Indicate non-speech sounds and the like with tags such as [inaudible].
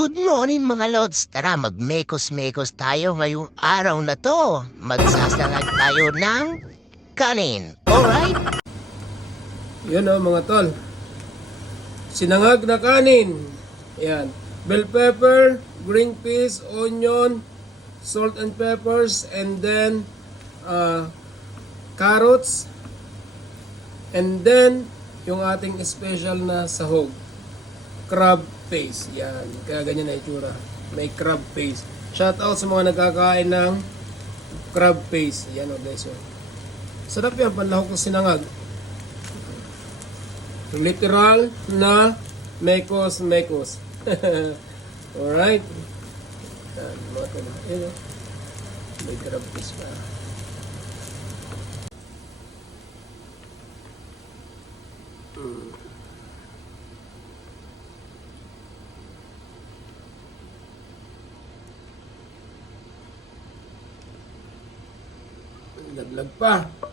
Good morning mga lods! Tara magmekos-mekos tayo ngayong araw na to. Magsasangag tayo ng kanin. Alright? Yan o mga tol. Sinangag na kanin. Yan. Bell pepper, green peas, onion, salt and peppers, and then uh, carrots, and then yung ating special na sahog. Crab paste. Yan. Kaya ganyan na itsura. May crab paste. Shout out sa mga nagkakain ng crab paste. Yan o guys. oh. Sarap yan. Panlahok ng sinangag. Literal na mekos mekos. [laughs] Alright. Yan, mga. Ayun, oh. May crab piece pa. Mm. Laglag pa.